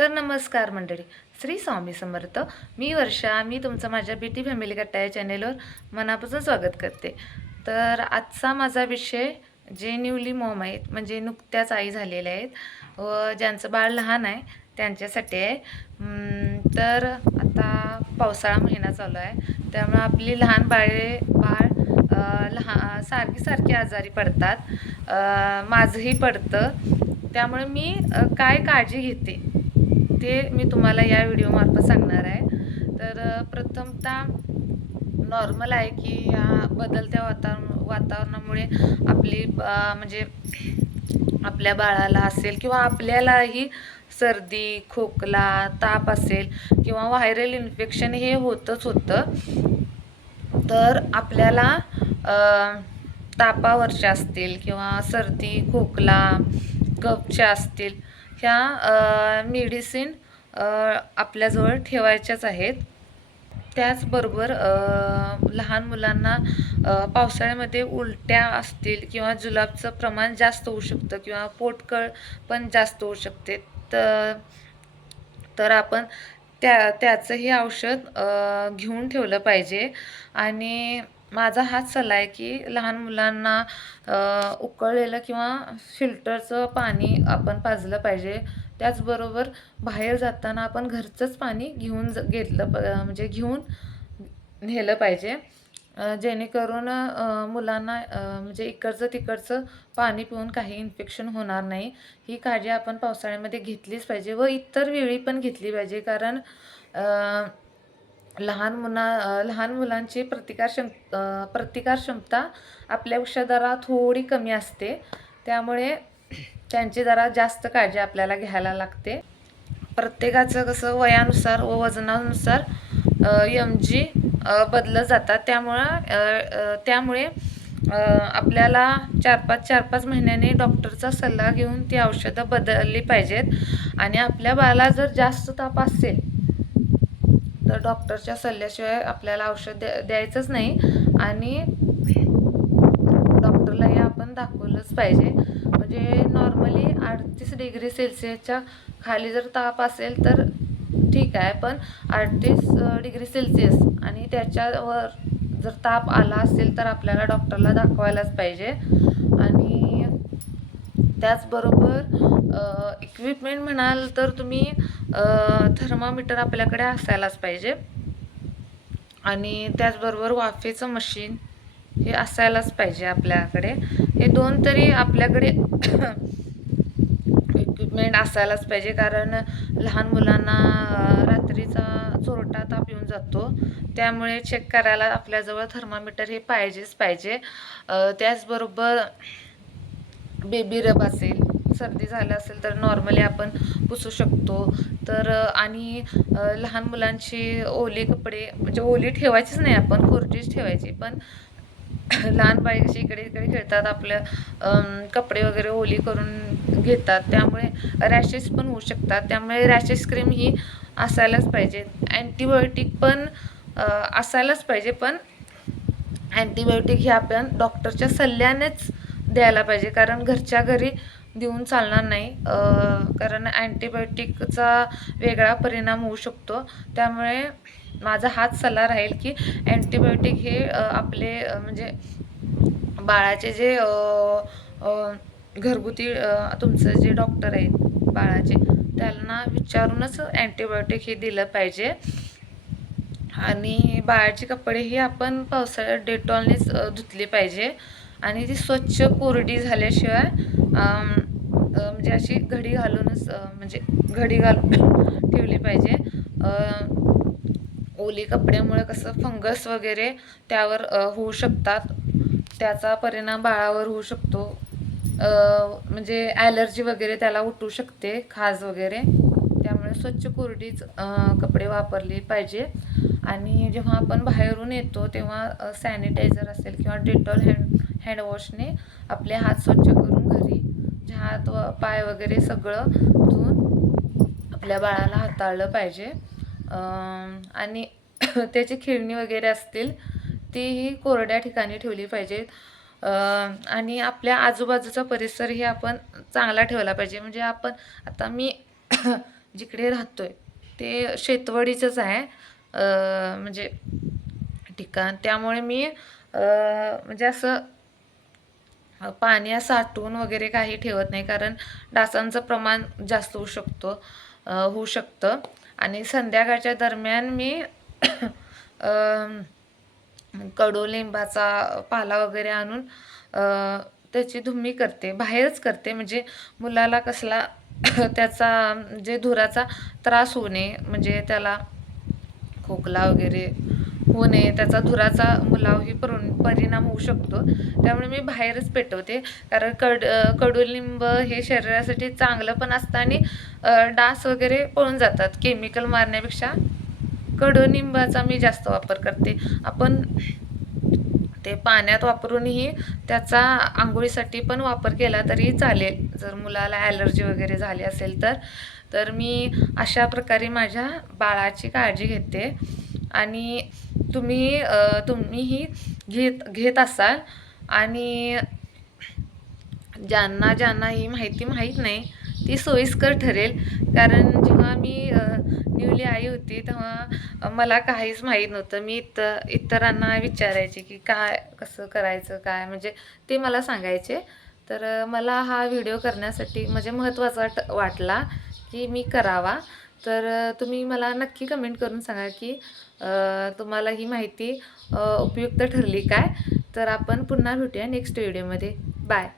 तर नमस्कार मंडळी, श्री स्वामी समर्थ. मी वर्षा, मी तुमचं माझ्या ब्युटी फॅमिली कट्टा या चॅनेलवर मनापासून स्वागत करते. तर आजचा माझा विषय जे न्यूली मॉम आहेत, म्हणजे नुकत्याच आई झालेल्या आहेत व ज्यांचं बाळ लहान आहे त्यांच्यासाठी आहे. तर आता पावसाळा महिना चालू आहे, त्यामुळे आपली लहान बाळ सारखी आजारी पडतात. माझंही पडतं. त्यामुळे मी काय काळजी घेते ते मी तुम्हाला या व्हिडिओमार्फत सांगणार आहे. तर प्रथमतः नॉर्मल आहे की या बदलत्या वातावरणामुळे आपली म्हणजे आपल्या बाळाला असेल किंवा आपल्यालाही सर्दी, खोकला, ताप असेल किंवा व्हायरल इन्फेक्शन हे होतंच होतं. तर आपल्याला तापावरच्या असतील किंवा सर्दी, खोकला, कफच्या असतील ह्या मेडिसिन आपल्याजवळ ठेवायच्याच आहेत. त्याचबरोबर लहान मुलांना पावसाळ्यामध्ये उलट्या असतील किंवा जुलाबचं प्रमाण जास्त होऊ शकतं किंवा पोटकळ पण जास्त होऊ शकते. तर आपण त्याचंही औषध घेऊन ठेवलं पाहिजे. आणि माझा हाच सल्ला आहे की लहान मुलांना उकळलेलं किंवा फिल्टरचं पाणी आपण पाजलं पाहिजे. त्याचबरोबर बाहेर जाताना आपण घरचंच पाणी म्हणजे घेऊन नेलं पाहिजे, जेणेकरून मुलांना म्हणजे इकडचं तिकडचं पाणी पिऊन काही इन्फेक्शन होणार नाही. ही काळजी आपण पावसाळ्यामध्ये घेतलीच पाहिजे व इतर वेळी पण घेतली पाहिजे. कारण लहान मुलांची प्रतिकारक्षमता आपल्यापेक्षा जरा थोडी कमी असते. त्यामुळे त्यांची जरा जास्त काळजी आपल्याला घ्यायला लागते. प्रत्येकाचं कसं वयानुसार व वजनानुसार MG बदलत जातात. त्यामुळे आपल्याला 4-5 महिन्याने डॉक्टरचा सल्ला घेऊन ती औषधं बदलली पाहिजेत. आणि आपल्या बाळाला जर जास्त ताप असेल तर डॉक्टरच्या सल्ल्याशिवाय आपल्याला औषध द्यायचंच नाही. आणि डॉक्टरलाही आपण दाखवलंच पाहिजे. म्हणजे नॉर्मली 38 डिग्री सेल्सिअसच्या खाली जर ताप असेल तर ठीक आहे, पण 38 डिग्री सेल्सिअस आणि त्याच्यावर जर ताप आला असेल तर आपल्याला डॉक्टरला दाखवायलाच पाहिजे. आणि त्याचबरोबर इक्विपमेंट म्हणाल तर तुम्ही थर्मामीटर आपल्याकडे असायलाच पाहिजे. आणि त्याचबरोबर वाफेचं मशीन हे असायलाच पाहिजे आपल्याकडे. हे 2 तरी आपल्याकडे इक्विपमेंट असायलाच पाहिजे. कारण लहान मुलांना रात्रीचा चोरटा ताप येऊन जातो, त्यामुळे चेक करायला आपल्याजवळ थर्मामीटर हे पाहिजेच पाहिजे. त्याचबरोबर बेबी रब असेल, सर्दी झालं असेल तर नॉर्मली आपण पुसू शकतो. तर आणि लहान मुलांची ओले कपडे म्हणजे ओली ठेवायचीच नाही, आपण कोरडीच ठेवायची. पण लहान बाळी कशी इकडे तिकडे खेळतात, आपलं कपडे वगैरे ओली करून घेतात, त्यामुळे रॅशेस पण होऊ शकतात. त्यामुळे रॅशेस क्रीम ही असायलाच पाहिजे. अँटीबायोटिक पण असायलाच पाहिजे, पण अँटीबायोटिक ही आपण डॉक्टरच्या सल्ल्यानेच द्यायला पाहिजे. कारण घरच्या घरी देऊन चालणार नाही, कारण अँटीबायोटिकचा वेगळा परिणाम होऊ शकतो. त्यामुळे माझा हाच सल्ला राहील की अँटीबायोटिक हे आपले म्हणजे बाळाचे जे घरगुती तुमचं जे डॉक्टर आहेत बाळाचे, त्यांना विचारूनच अँटीबायोटिक हे दिलं पाहिजे. आणि बाळाचे कपडेही आपण पावसाळ्यात डेटॉलनेच धुतले पाहिजे. आणि ती स्वच्छ कोरडी झाल्याशिवाय म्हणजे अशी घडी घालूनच म्हणजे घडी घालून ठेवली पाहिजे. ओली कपड्यामुळे कसं फंगस वगैरे त्यावर होऊ शकतात, त्याचा परिणाम बाळावर होऊ शकतो. म्हणजे ॲलर्जी वगैरे त्याला उठू शकते, खाज वगैरे. त्यामुळे स्वच्छ कोरडीच कपडे वापरले पाहिजे. आणि जेव्हा आपण बाहेरून येतो तेव्हा सॅनिटायझर असेल किंवा डेटॉल हँडवॉशने आपले हात स्वच्छ करून घरी हात व पाय वगैरे सगळं धुवून आपल्या बाळाला हाताळलं पाहिजे. आणि त्याची खेळणी वगैरे असतील तीही कोरड्या ठिकाणी ठेवली पाहिजेत. आणि आपल्या आजूबाजूचा परिसरही आपण चांगला ठेवला पाहिजे. म्हणजे आता मी जिकडे राहतोय ते शेतवडीचंच आहे, म्हणजे ठिकाण. त्यामुळे मी म्हणजे असं पाणी साठवून वगैरे काही ठेवत नाही, कारण डासांचं प्रमाण जास्त होऊ शकतं. आणि संध्याकाळच्या दरम्यान मी कडुलिंबाचा पाला वगैरे आणून त्याची धुम्मी करते, बाहेरच करते, म्हणजे मुलाला कसला त्याचा म्हणजे धुराचा त्रास होऊ नये, म्हणजे त्याला खोकला वगैरे होऊ नये, त्याचा धुराचा मुलावरही परिणाम होऊ शकतो. त्यामुळे मी बाहेरच पेटवते, कारण कडुलिंब हे शरीरासाठी चांगलं पण असतं आणि डास वगैरे पळून जातात. केमिकल मारण्यापेक्षा कडुनिंबाचा मी जास्त वापर करते. आपण ते पाण्यात वापरूनही त्याचा आंघोळीसाठी पण वापर केला तरी चालेल, जर मुलाला ॲलर्जी वगैरे झाली असेल तर. तर मी अशा प्रकारे माझ्या बाळाची काळजी घेते. आणि तुम्हीही घेत असाल. आणि ज्यांना ज्यांना ही माहिती माहीत नाही ती सोयीस्कर ठरेल, कारण जेव्हा मी न्यूली आई होती तेव्हा मला काहीच माहीत नव्हतं. मी इतरांना विचारायचे की काय कसं करायचं काय, म्हणजे ते मला सांगायचे. तर मला हा व्हिडिओ करण्यासाठी म्हणजे महत्त्वाचा वाटला की मी करावा. तर तुम्ही मला नक्की कमेंट करून सांगा की तुम्हाला ही माहिती उपयुक्त ठरली काय. तर आपण पुन्हा भेटूया नेक्स्ट व्हिडिओमध्ये. बाय.